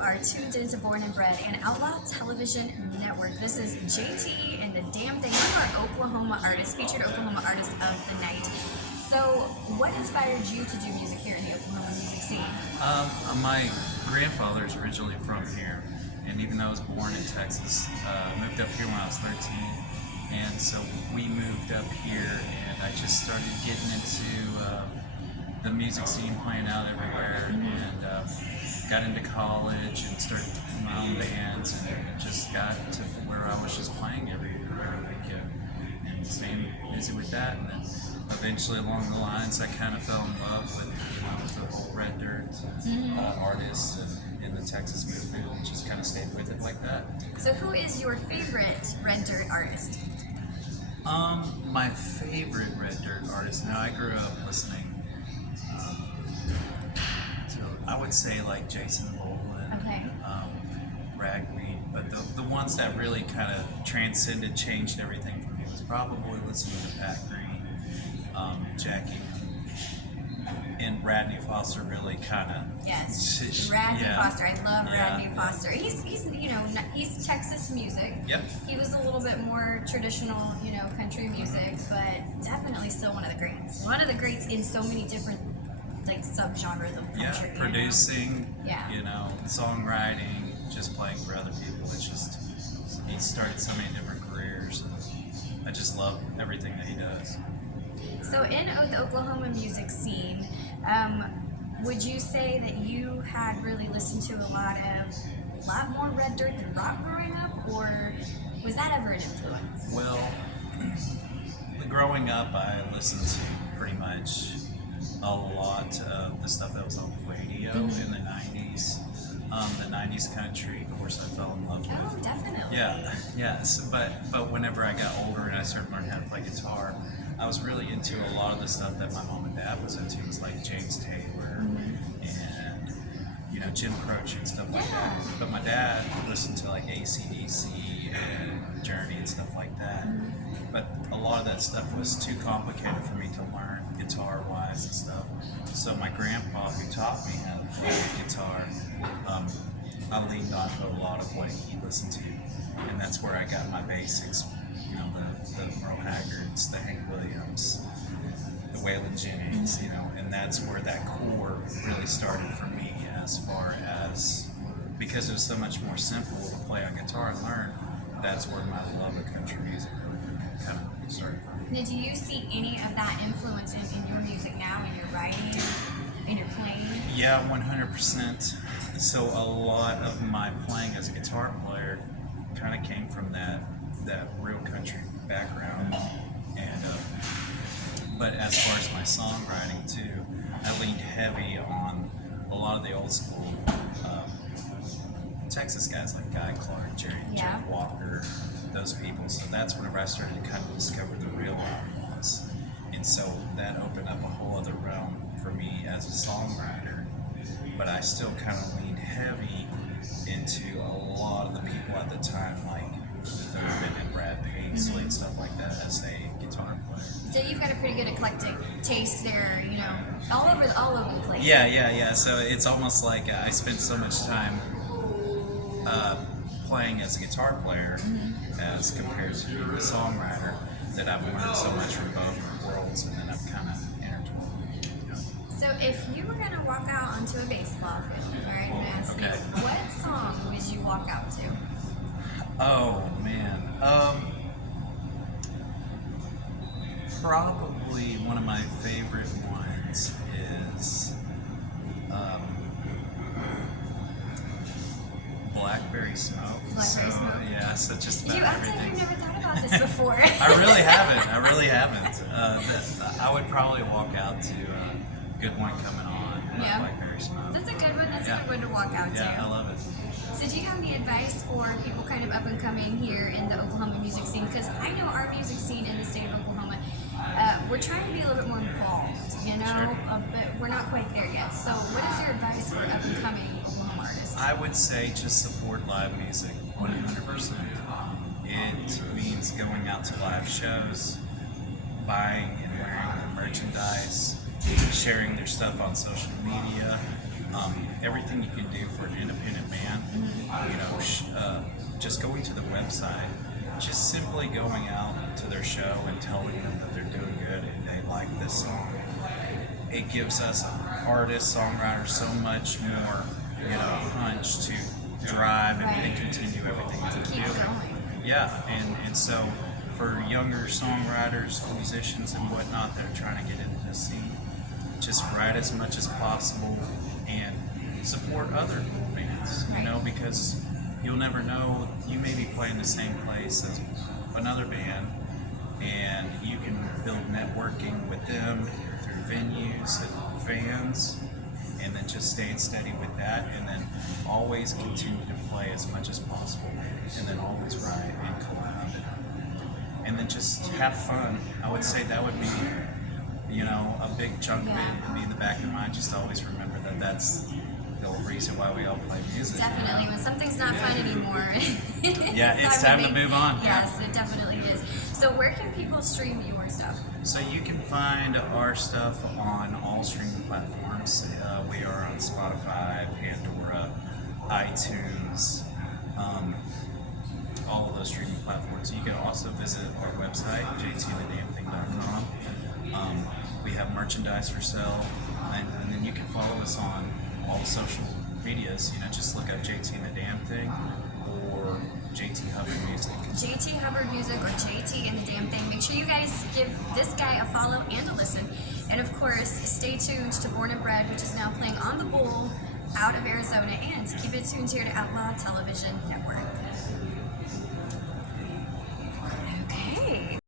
are tuned into Born and Bred, an outlaw television network. This is JT and the Damn Thing, one of our Oklahoma artists, featured Oklahoma artist of the night. So, what inspired you to do music here in the Oklahoma music scene? My grandfather is originally from here, and even though I was born in Texas, moved up here when I was 13. And so we moved up here, and I just started getting into the music scene, playing out everywhere, and got into college and started my own bands, and it just got to where I was just playing every weekend and staying busy with that. And then eventually, along the lines, I kind of fell in love with the whole Red Dirt artists and the Texas movement, and just kind of stayed with it like that. So, who is your favorite Red Dirt artist? My favorite Red Dirt artist. Now, I grew up listening to, I would say, like Jason Boland, Okay. Ragweed, but the ones that really kind of transcended, changed everything for me was probably listening to Pat Green, Jackie, and Radney Foster really kind of. Yes, Radney Foster. I love Radney Foster. He's he's Texas music. Yep. He was a little bit more traditional, country music, but definitely still one of the greats. One of the greats in so many different subgenres of country. Yeah, producing. Yeah. Songwriting, just playing for other people. It's just he started so many different careers, and I just love everything that he does. So in the Oklahoma music scene, would you say that you had really listened to a lot more Red Dirt than rock growing up, or was that ever an influence? Well, growing up, I listened to pretty much a lot of the stuff that was on the radio in the 90s. The 90s country, of course, I fell in love with. Oh, definitely. Yeah, yes. But whenever I got older and I started learning how to play guitar, I was really into a lot of the stuff that my mom and dad was into. It was like James Taylor and Jim Croce and stuff like that. But my dad listened to like AC/DC and Journey and stuff like that. But a lot of that stuff was too complicated for me to learn guitar-wise and stuff. So my grandpa, who taught me how to play guitar, I leaned on a lot of what he listened to, and that's where I got my basics. The Merle Haggards, the Hank Williams, the Waylon Jennings, and that's where that core really started for me, as far as, because it was so much more simple to play on guitar and learn. That's where my love of country music really kind of started from. Now, do you see any of that influence in your music now, in your writing, in your playing? Yeah, 100%. So a lot of my playing as a guitar player kind of came from that real country background, and but as far as my songwriting too, I leaned heavy on a lot of the old school Texas guys like Guy Clark, Jerry Jeff Walker, those people. So that's whenever I started to kind of discover the real outlaws, and so that opened up a whole other realm for me as a songwriter. But I still kind of leaned heavy into a lot of the people at the time, like Urban and Brad Paisley and stuff like that, as a guitar player. So you've got a pretty good eclectic taste there, all over the place. Yeah. So it's almost like I spent so much time playing as a guitar player as compared to a songwriter, that I've learned so much from both worlds, and then I've kind of intertwined. So if you were going to walk out onto a baseball field, all right, and ask you, what song would you walk out to? Oh, man. Probably one of my favorite ones is Blackberry Smoke. Blackberry Smoke? Yeah, so just about You act everything. like you've never thought about this before. I really haven't. I would probably walk out to Good One Coming On, Blackberry Smoke. That's a good one. That's a good one to walk out to. Yeah, I love it. So do you have any advice for people kind of up and coming here in the Oklahoma music scene? Because I know our music scene in the state of Oklahoma, we're trying to be a little bit more involved, but we're not quite there yet. So what is your advice for up and coming Oklahoma artists? I would say just support live music 100%. It means going out to live shows, buying and wearing their merchandise, sharing their stuff on social media, everything you can do for an independent band. You know, just going to the website, just simply going out to their show and telling them that they're doing good and they like this song. It gives us artists, songwriters so much more, you know, punch to drive and continue everything that To we're keep doing. going. Yeah, and so for younger songwriters, musicians, and whatnot that are trying to get into the scene, just write as much as possible and support other bands. You know, because you'll never know. You may be playing the same place as another band, and you can build networking with them through venues and fans, and then just staying steady with that, and then always continue to play as much as possible, and then always write and collab, and then just have fun. I would say that would be, you know, a big chunk of it be in the back of your mind. Just always remember that that's the whole reason why we all play music. Definitely. When something's not fun anymore, It's time to move on. Yes, it definitely is. So where can people stream your stuff? So you can find our stuff on all streaming platforms. We are on Spotify, Pandora, iTunes, all of those streaming platforms. You can also visit our website, jtandthedamnthing.com. We have merchandise for sale, and then you can follow us on all the social medias. You know, just look up JT and the Damn Thing or JT Hubbard Music. JT Hubbard Music or JT and the Damn Thing. Make sure you guys give this guy a follow and a listen. And of course, stay tuned to Born and Bred, which is now playing on the Bull out of Arizona. And keep it tuned here to Outlaw Television Network.